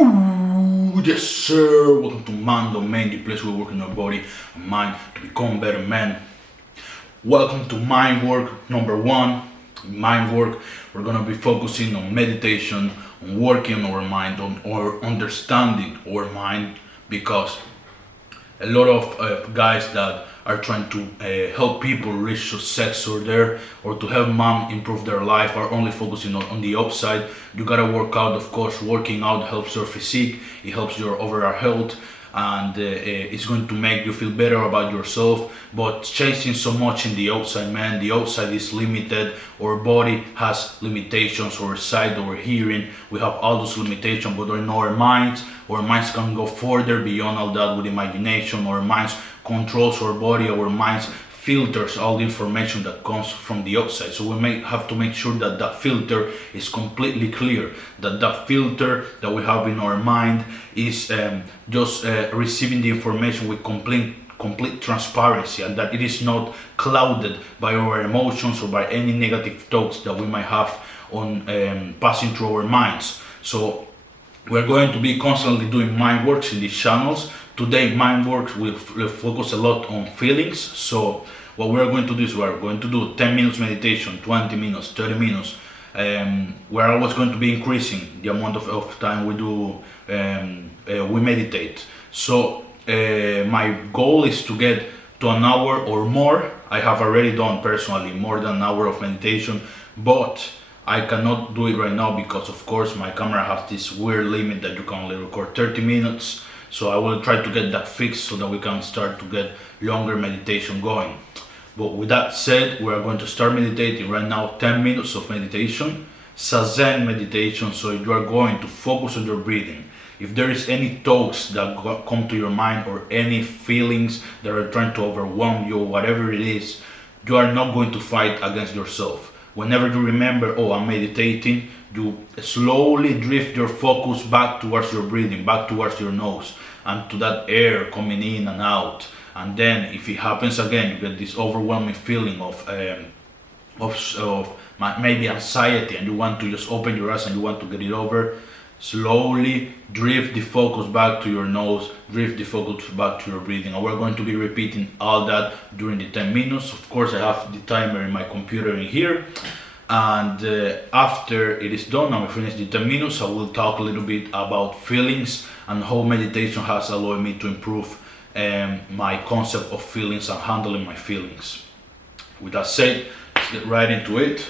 Ooh, yes sir, welcome to Mind Domain, the place where we work in our body and mind to become better men. Welcome to Mind Work number one. In Mind Work, we're gonna be focusing on meditation, on working on our mind, on our understanding our mind, because a lot of guys that are trying to help people reach success or to help mom improve their life are only focusing on the outside. You gotta work out, of course. Working out helps your physique, it helps your overall health, and it's going to make you feel better about yourself. But chasing so much in the outside, man, the outside is limited. Our body has limitations, our sight, our hearing, we have all those limitations. But in our minds can go further beyond all that with imagination. Our minds controls our body, our minds filters all the information that comes from the outside. So we may have to make sure that that filter is completely clear, that that filter that we have in our mind is just receiving the information with complete transparency, and that it is not clouded by our emotions or by any negative thoughts that we might have on passing through our minds. So we're going to be constantly doing mind works in these channels. Today, mind works will focus a lot on feelings. So what we're going to do is we're going to do 10 minutes meditation, 20 minutes, 30 minutes. We're always going to be increasing the amount of time we do, we meditate. So my goal is to get to an hour or more. I have already done personally more than an hour of meditation, but I cannot do it right now because, of course, my camera has this weird limit that you can only record 30 minutes. So I will try to get that fixed so that we can start to get longer meditation going. But with that said, we are going to start meditating right now. 10 minutes of meditation, Zazen meditation. So you are going to focus on your breathing. If there is any thoughts that come to your mind or any feelings that are trying to overwhelm you, whatever it is, you are not going to fight against yourself. Whenever you remember, oh, I'm meditating, you slowly drift your focus back towards your breathing, back towards your nose, and to that air coming in and out. And then if it happens again, you get this overwhelming feeling of maybe anxiety, and you want to just open your eyes and you want to get it over. Slowly drift the focus back to your nose, drift the focus back to your breathing. And we're going to be repeating all that during the 10 minutes. Of course, I have the timer in my computer in here. And after it is done, and we finish the 10 minutes, I will talk a little bit about feelings and how meditation has allowed me to improve my concept of feelings and handling my feelings. With that said, let's get right into it.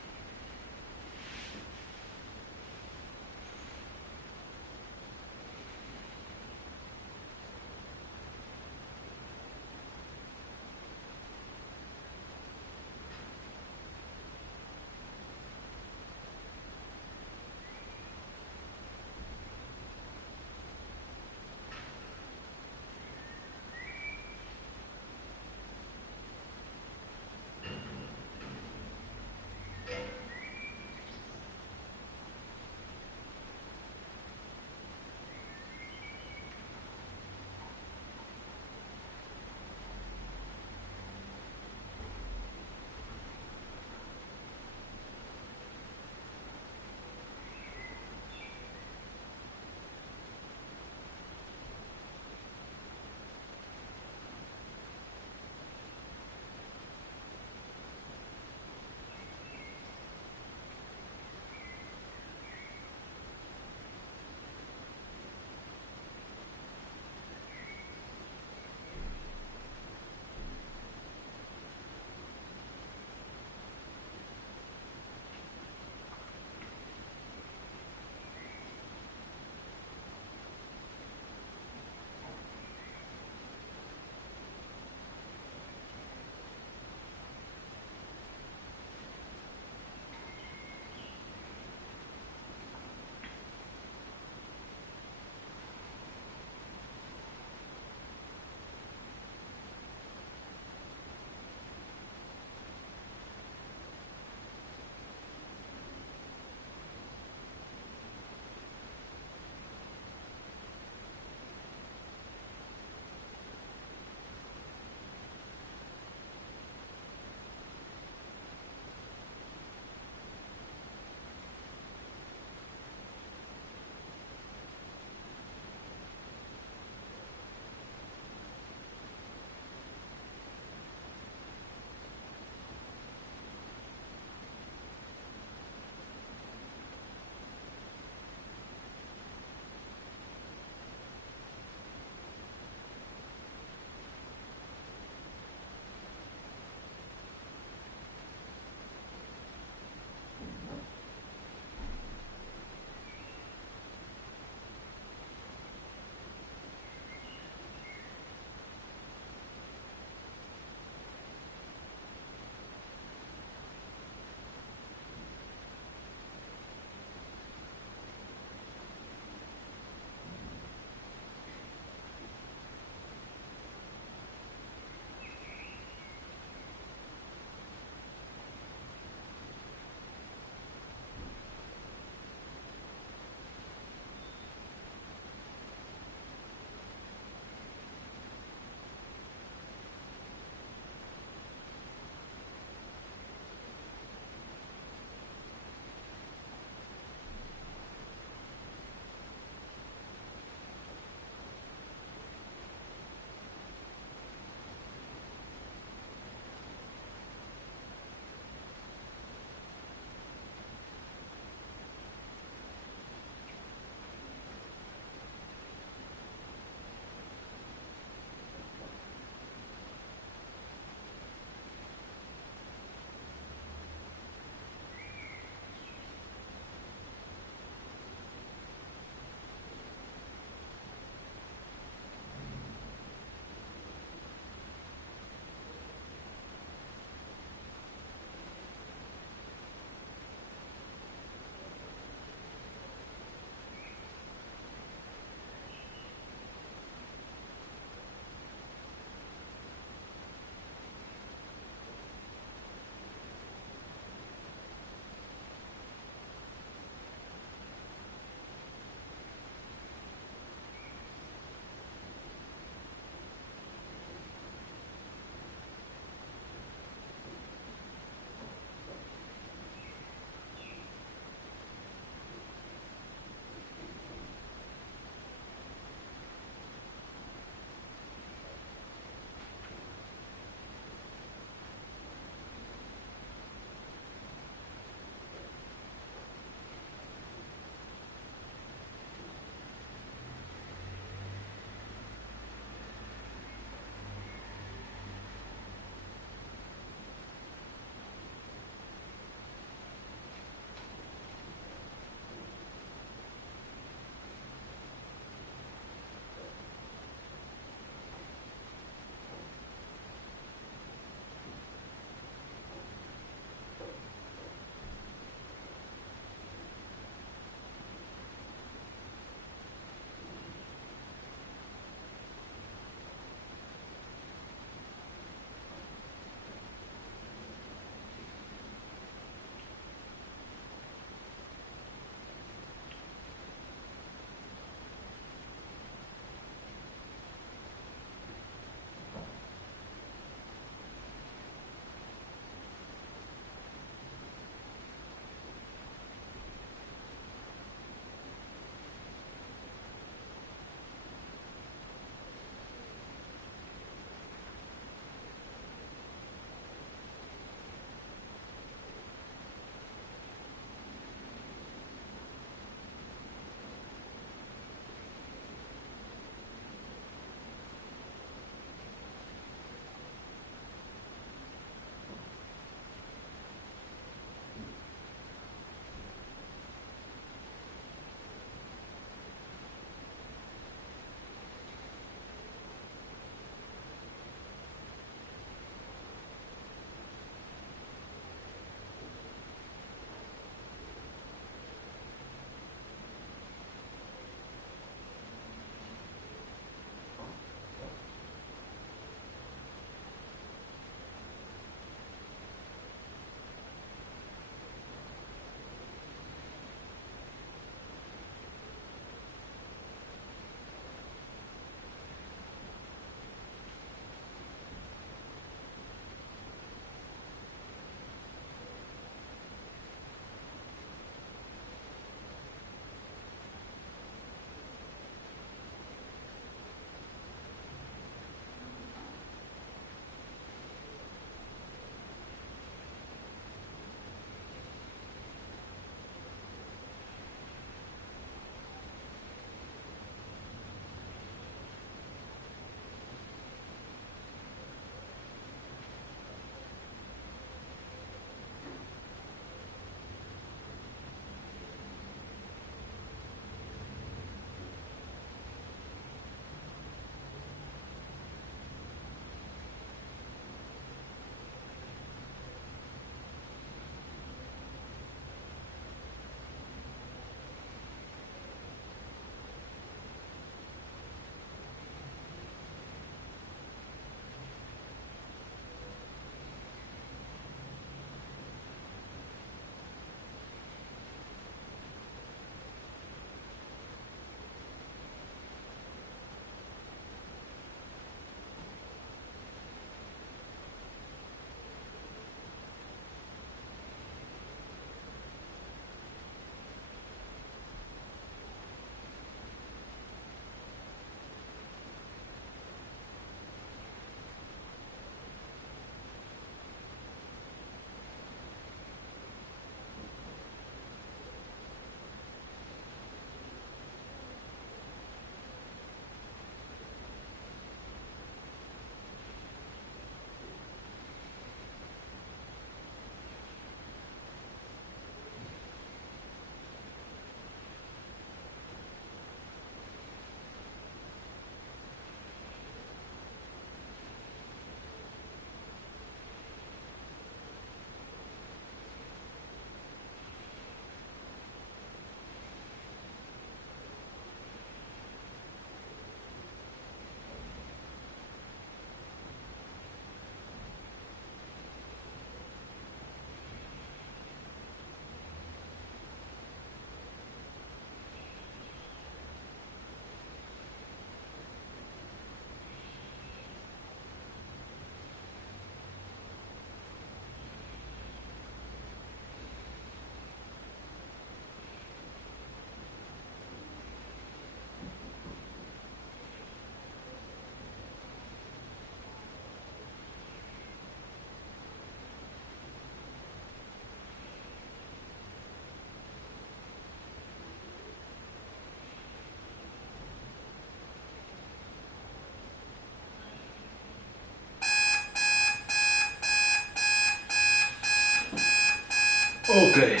Okay,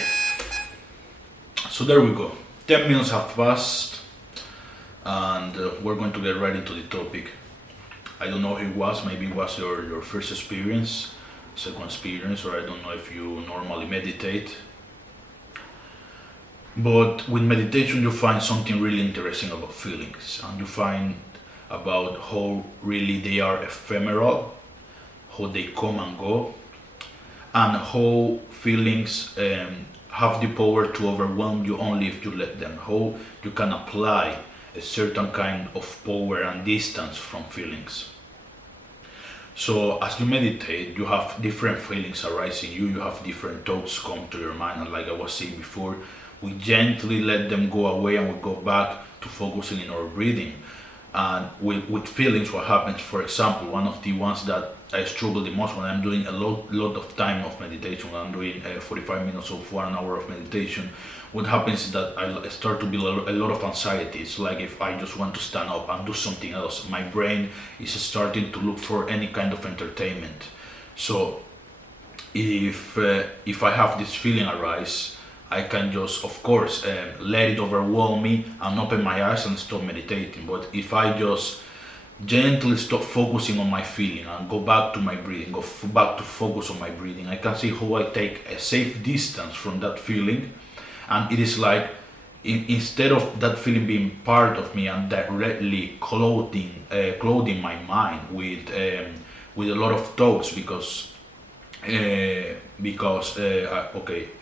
so there we go. 10 minutes have passed, and we're going to get right into the topic. I don't know who it was, maybe it was your first experience, second experience, or I don't know if you normally meditate. But with meditation, you find something really interesting about feelings, and you find about how really they are ephemeral, how they come and go, and how feelings have the power to overwhelm you only if you let them. How you can apply a certain kind of power and distance from feelings. So as you meditate, you have different feelings arising you have different thoughts come to your mind, and like I was saying before, we gently let them go away and we go back to focusing in our breathing. And with feelings, what happens, for example, one of the ones that I struggle the most when I'm doing a lot of time of meditation, when I'm doing 45 minutes or 1 hour of meditation, what happens is that I start to build a lot of anxiety. It's like if I just want to stand up and do something else, my brain is starting to look for any kind of entertainment. So if I have this feeling arise, I can just, of course, let it overwhelm me and open my eyes and stop meditating. But if I just gently stop focusing on my feeling and go back to my breathing, back to focus on my breathing, I can see how I take a safe distance from that feeling. And it is like, instead of that feeling being part of me and directly clothing my mind with a lot of thoughts, because okay,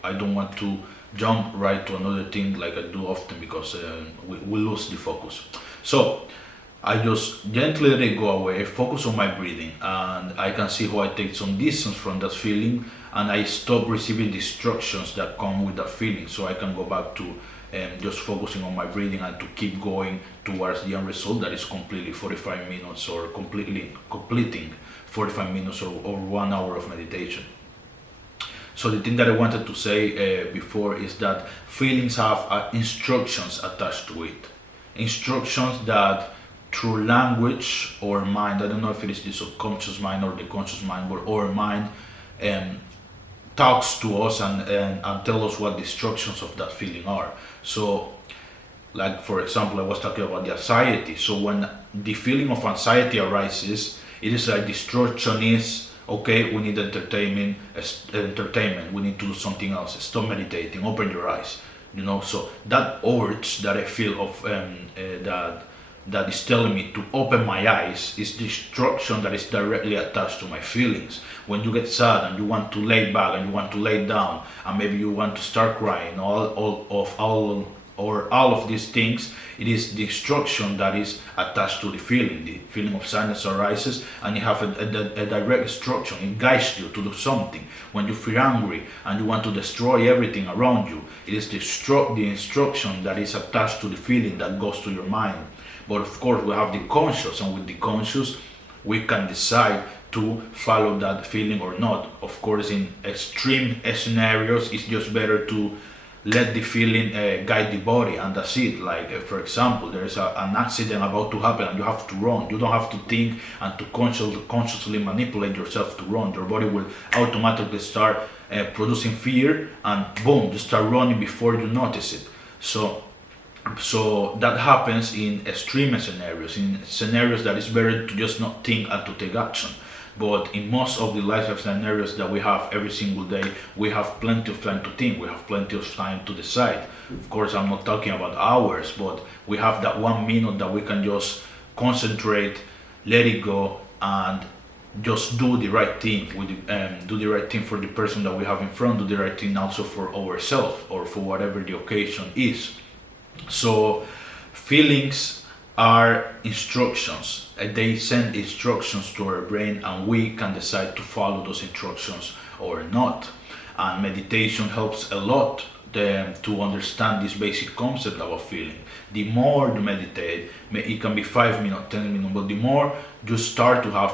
I don't want to jump right to another thing like I do often, because we lose the focus. So I just gently let it go away, focus on my breathing, and I can see how I take some distance from that feeling, and I stop receiving distractions that come with that feeling, so I can go back to just focusing on my breathing and to keep going towards the end result, that is completely 45 minutes or completing 45 minutes or 1 hour of meditation. So the thing that I wanted to say before is that feelings have instructions attached to it. Instructions that through language or mind, I don't know if it is the subconscious mind or the conscious mind, but our mind talks to us and tell us what the instructions of that feeling are. So like for example, I was talking about the anxiety. So when the feeling of anxiety arises, it is like the instruction is, okay, we need entertainment, we need to do something else, stop meditating, open your eyes, so that urge that I feel of that is telling me to open my eyes is the instruction that is directly attached to my feelings. When you get sad and you want to lay back and you want to lay down and maybe you want to start crying, all of these things, it is the instruction that is attached to the feeling. The feeling of sadness arises and you have a direct instruction. It guides you to do something. When you feel angry and you want to destroy everything around you, it is the instruction that is attached to the feeling that goes to your mind. But of course we have the conscious, and with the conscious we can decide to follow that feeling or not. Of course, in extreme scenarios, it's just better to let the feeling guide the body, and that's it. Like for example, there is an accident about to happen and you have to run. You don't have to think and to consciously manipulate yourself to run. Your body will automatically start producing fear, and boom, you start running before you notice it. So that happens in extreme scenarios, in scenarios that it's better to just not think and to take action. But in most of the life scenarios that we have every single day, we have plenty of time to think, we have plenty of time to decide. Of course, I'm not talking about hours, but we have that 1 minute that we can just concentrate, let it go, and just do the right thing. Do the right thing for the person that we have in front, do the right thing also for ourselves or for whatever the occasion is. So feelings are instructions. They send instructions to our brain, and we can decide to follow those instructions or not. And meditation helps a lot to understand this basic concept about feeling. The more you meditate, it can be 5 minutes, 10 minutes, but the more you start to have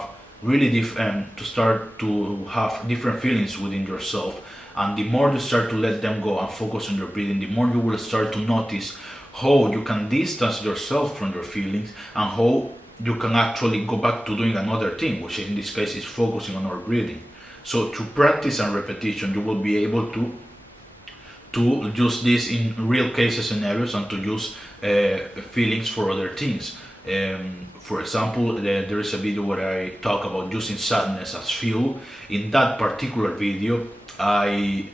different feelings within yourself, and the more you start to let them go and focus on your breathing, the more you will start to notice how you can distance yourself from your feelings and how you can actually go back to doing another thing, which in this case is focusing on our breathing. So through practice and repetition, you will be able to to use this in real cases scenarios and to use feelings for other things. For example, there is a video where I talk about using sadness as fuel. In that particular video, I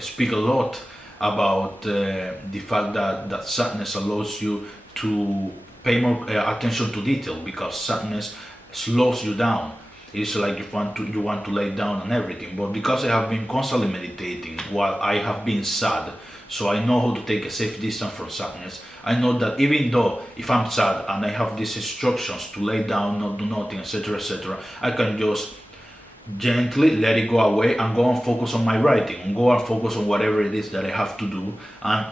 speak a lot about the fact that sadness allows you to pay more attention to detail, because sadness slows you down. It's like you want to lay down on everything. But because I have been constantly meditating while I have been sad, so I know how to take a safe distance from sadness. I know that even though if I'm sad and I have these instructions to lay down, not do nothing, etc., I can just gently let it go away and go and focus on my writing, and go and focus on whatever it is that I have to do. And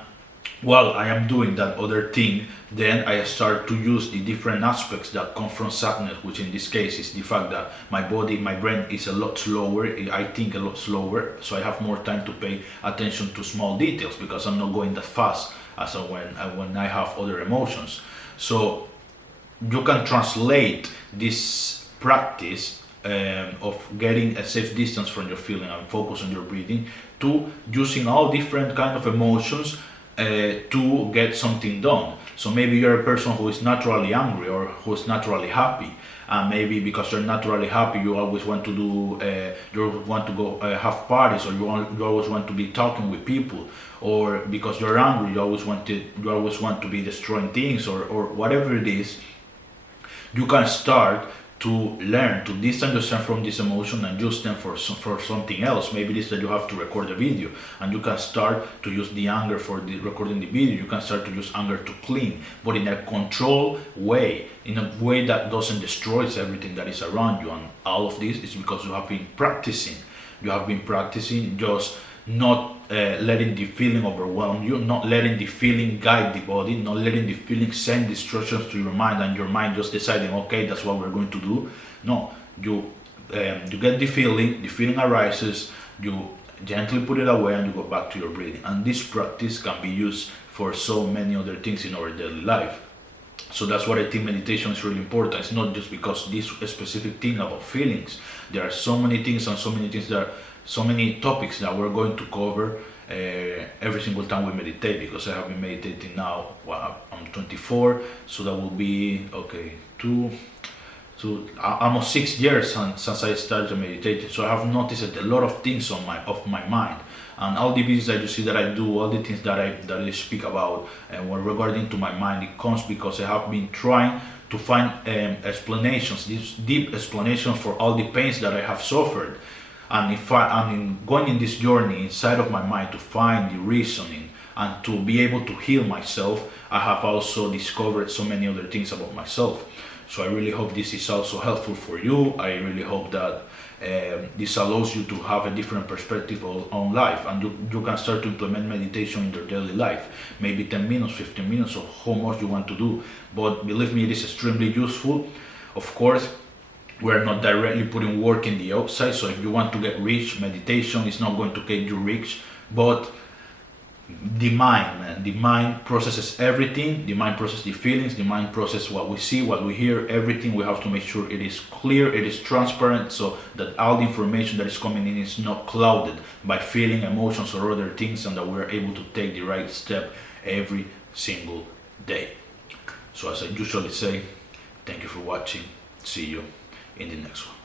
while I am doing that other thing, then I start to use the different aspects that come from sadness, which in this case is the fact that my brain is a lot slower, I think a lot slower, so I have more time to pay attention to small details because I'm not going that fast as when I have other emotions. So you can translate this practice of getting a safe distance from your feeling and focus on your breathing to using all different kind of emotions to get something done. So maybe you're a person who is naturally angry or who is naturally happy, and maybe because you're naturally happy, you always want to go have parties, or you always want to be talking with people, or because you're angry, you always want to be destroying things, or whatever it is. You can start to learn to distance yourself from this emotion and use them for something else. Maybe it is that you have to record a video, and you can start to use the anger for recording the video. You can start to use anger to clean, but in a controlled way, in a way that doesn't destroy everything that is around you. And all of this is because you have been practicing. You have been practicing just not letting the feeling overwhelm you, not letting the feeling guide the body, not letting the feeling send instructions to your mind, and your mind just deciding, okay, that's what we're going to do. No, you get the feeling arises, you gently put it away, and you go back to your breathing. And this practice can be used for so many other things in our daily life. So that's what I think meditation is really important. It's not just because this specific thing about feelings. There are so many things and so many topics that we're going to cover every single time we meditate, because I have been meditating now. Well, I'm 24, so that will be almost 6 years since I started meditating. So I have noticed a lot of things of my mind, and all the videos that you see that I do, all the things that I speak about, when regarding to my mind, it comes because I have been trying to find explanations, these deep explanations for all the pains that I have suffered. And if I'm going in this journey inside of my mind to find the reasoning and to be able to heal myself, I have also discovered so many other things about myself. So I really hope this is also helpful for you. I really hope that this allows you to have a different perspective on life, and you can start to implement meditation in your daily life. Maybe 10 minutes, 15 minutes, or how much you want to do. But believe me, it is extremely useful. Of course, we're not directly putting work in the outside, so if you want to get rich, meditation is not going to get you rich, but the mind processes everything. The mind processes the feelings, the mind processes what we see, what we hear, everything. We have to make sure it is clear, it is transparent, so that all the information that is coming in is not clouded by feeling, emotions, or other things, and that we're able to take the right step every single day. So as I usually say, thank you for watching. See you in the next one.